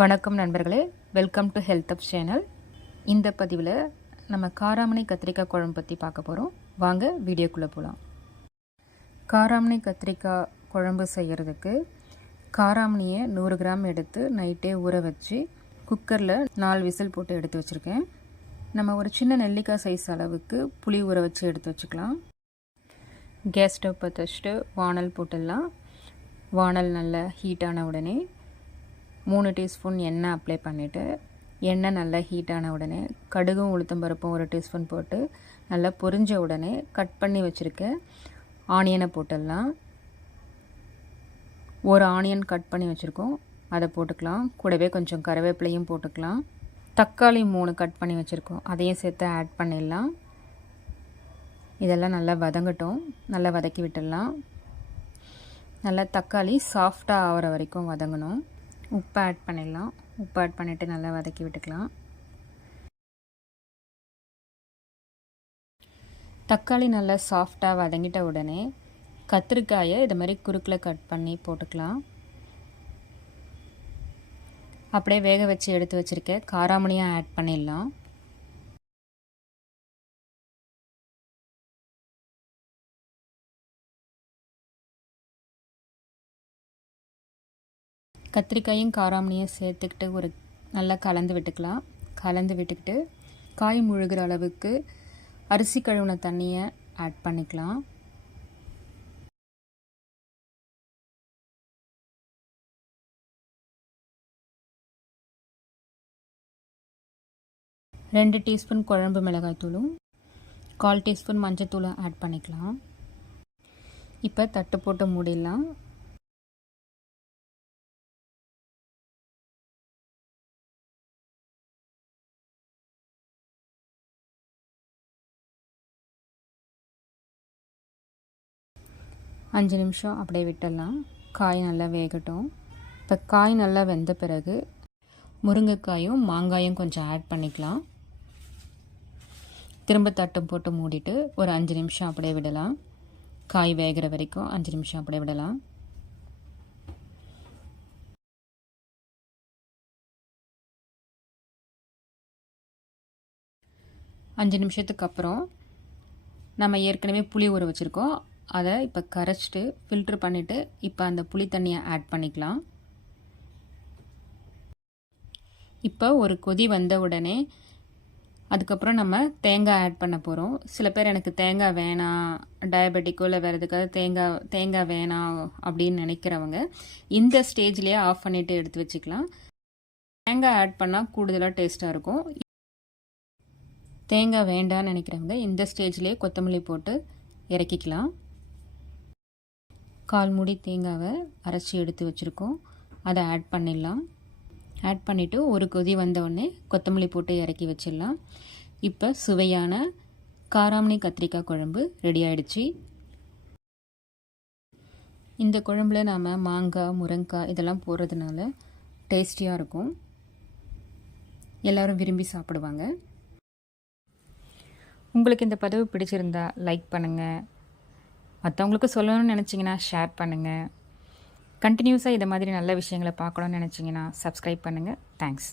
வணக்கம் நண்பர்களே, welcome to ஹெல்த்அப்ஸ் channel. இந்த பதிவில் நம்ம காராமணி கத்திரிக்காய் குழம்பு பற்றி பார்க்க போகிறோம். வாங்க வீடியோக்குள்ளே போகலாம். காராமணி கத்திரிக்காய் குழம்பு செய்கிறதுக்கு காராமணியை 100 கிராம் எடுத்து நைட்டே ஊற வச்சு குக்கரில் 4 விசில் போட்டு எடுத்து வச்சுருக்கேன். நம்ம ஒரு சின்ன நெல்லிக்காய் சைஸ் அளவுக்கு புளி ஊற வச்சு எடுத்து வச்சுக்கலாம். கேஸ் ஸ்டவ் பற்ற வச்சுட்டு வானல் போட்டுடலாம். வானல் நல்லா ஹீட்டான உடனே 3 டீஸ்பூன் எண்ணெய் அப்ளை பண்ணிவிட்டு எண்ணெய் நல்லா ஹீட்டான உடனே கடுகும் உளுத்தம்பருப்பும் 1 டீஸ்பூன் போட்டு நல்லா பொரிஞ்ச உடனே கட் பண்ணி வச்சுருக்க ஆனியனை போட்டுடலாம். ஒரு ஆனியன் கட் பண்ணி வச்சுருக்கோம், அதை போட்டுக்கலாம். கூடவே கொஞ்சம் கருவேப்பிலையும் போட்டுக்கலாம். தக்காளி 3 கட் பண்ணி வச்சுருக்கோம், அதையும் சேர்த்து ஆட் பண்ணிடலாம். இதெல்லாம் நல்லா வதங்கட்டும். நல்லா வதக்கி விட்டுடலாம். நல்லா தக்காளி சாஃப்டாக ஆகிற வரைக்கும் வதங்கணும். உப்பு ஆட் பண்ணிடலாம். உப்பு ஆட் பண்ணிவிட்டு நல்லா வதக்கி விட்டுக்கலாம். தக்காளி நல்லா சாஃப்டாக வதங்கிட்ட உடனே கத்திரிக்காயை இது மாதிரி குறுக்கில் கட் பண்ணி போட்டுக்கலாம். அப்படியே வேக வச்சு எடுத்து வச்சுருக்க காராமணியாக ஆட் பண்ணிடலாம். கத்திரிக்காயும் காராமணியும் சேர்த்துக்கிட்டு ஒரு நல்லா கலந்து விட்டுக்கலாம். கலந்து விட்டுக்கிட்டு காய் முழுகிற அளவுக்கு அரிசி கழுவின தண்ணியை ஆட் பண்ணிக்கலாம். ரெண்டு டீஸ்பூன் குழம்பு மிளகாய் தூளும் 1/4 டீஸ்பூன் மஞ்சள் தூளும் ஆட் பண்ணிக்கலாம். இப்போ தட்டு போட்டு மூடிடலாம். அஞ்சு நிமிஷம் அப்படியே விட்டுடலாம். காய் நல்லா வேகட்டும். இப்போ காய் நல்லா வெந்த பிறகு முருங்கைக்காயும் மாங்காயும் கொஞ்சம் ஆட் பண்ணிக்கலாம். திரும்ப தட்டம் போட்டு மூடிட்டு ஒரு 5 நிமிஷம் அப்படியே விடலாம். காய் வேகிற வரைக்கும் 5 நிமிஷம் அப்படியே விடலாம். அஞ்சு நிமிஷத்துக்கு அப்புறம் நம்ம ஏற்கனவே புளி ஊற வச்சுருக்கோம், அதை இப்போ கரைச்சிட்டு ஃபில்ட்ரு பண்ணிவிட்டு இப்போ அந்த புளி தண்ணியை ஆட் பண்ணிக்கலாம். இப்போ ஒரு கொதி வந்த உடனே அதுக்கப்புறம் நம்ம தேங்காய் ஆட் பண்ண போகிறோம். சில பேர் எனக்கு தேங்காய் வேணாம், டயபெட்டிக்கோ இல்லை வேறு எதுக்காவது தேங்காய் வேணாம் அப்படின்னு நினைக்கிறவங்க இந்த ஸ்டேஜ்லேயே ஆஃப் பண்ணிவிட்டு எடுத்து வச்சுக்கலாம். தேங்காய் ஆட் பண்ணால் கூடுதலாக டேஸ்ட்டாக இருக்கும். தேங்காய் வேண்டான்னு நினைக்கிறவங்க இந்த ஸ்டேஜ்லேயே கொத்தமல்லி போட்டு இறக்கிக்கலாம். 1/4 மூடி தேங்காவை அரைச்சி எடுத்து வச்சுருக்கோம், அதை ஆட் பண்ணிடலாம். ஆட் பண்ணிவிட்டு ஒரு கொதி வந்தவுடனே கொத்தமல்லி போட்டு இறக்கி வச்சிடலாம். இப்போ சுவையான காராமணி கத்திரிக்காய் குழம்பு ரெடி ஆகிடுச்சு. இந்த குழம்புல நாம் மாங்காய் முருங்கைக்காய் இதெல்லாம் போடுறதுனால டேஸ்டியாக இருக்கும். எல்லோரும் விரும்பி சாப்பிடுவாங்க. உங்களுக்கு இந்த பதிவு பிடிச்சிருந்தா லைக் பண்ணுங்கள். மற்றவங்களுக்கு சொல்லணும்னு நினச்சிங்கன்னா ஷேர் பண்ணுங்கள். கண்டினியூஸாக இதை மாதிரி நல்ல விஷயங்களை பார்க்கணுன்னு நினச்சிங்கன்னா சப்ஸ்கிரைப் பண்ணுங்கள். தேங்க்ஸ்.